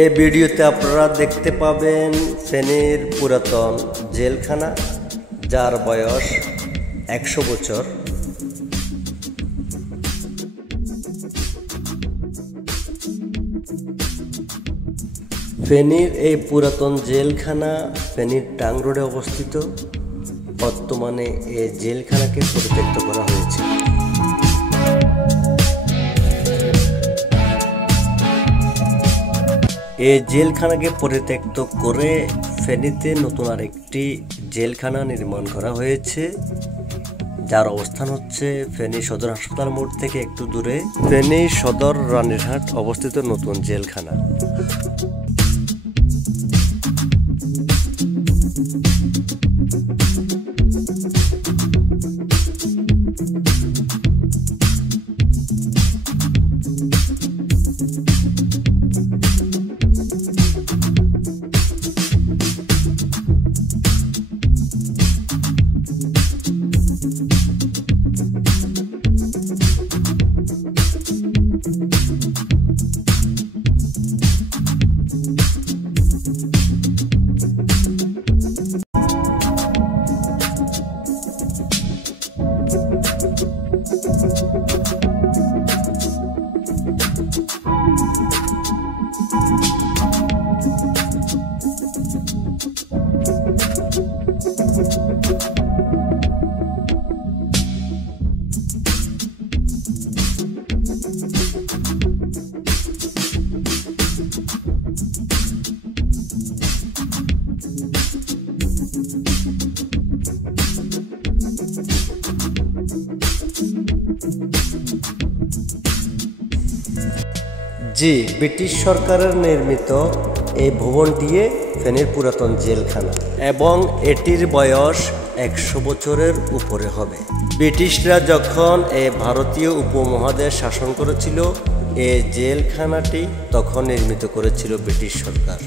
এই ভিডিওতে আপনারা দেখতে পাবেন ফেনীর পুরাতন জেলখানা, যার বয়স 100 বছর। ফেনীর এই পুরাতন জেলখানা ফেনীর টাং রোডে অবস্থিত। বর্তমানে এই জেলখানাকে পরিত্যক্ত করা হয়েছে। এই জেলখানাকে পরিত্যক্ত করে ফেনীতে নতুন আরেকটি জেলখানা নির্মাণ করা হয়েছে, যার অবস্থান হচ্ছে ফেনী সদর হাসপাতাল মোড় থেকে একটু দূরে। ফেনী সদর রানীরহাট অবস্থিত নতুন জেলখানা। জি, ব্রিটিশ সরকারের নির্মিত এই ভবনটি ফেনীর পুরাতন জেলখানা এবং এটির বয়স 100 বছরের উপরে হবে। ব্রিটিশরা যখন এই ভারতীয় উপমহাদেশ শাসন করেছিল, এই জেলখানাটি তখন নির্মিত করেছিল ব্রিটিশ সরকার।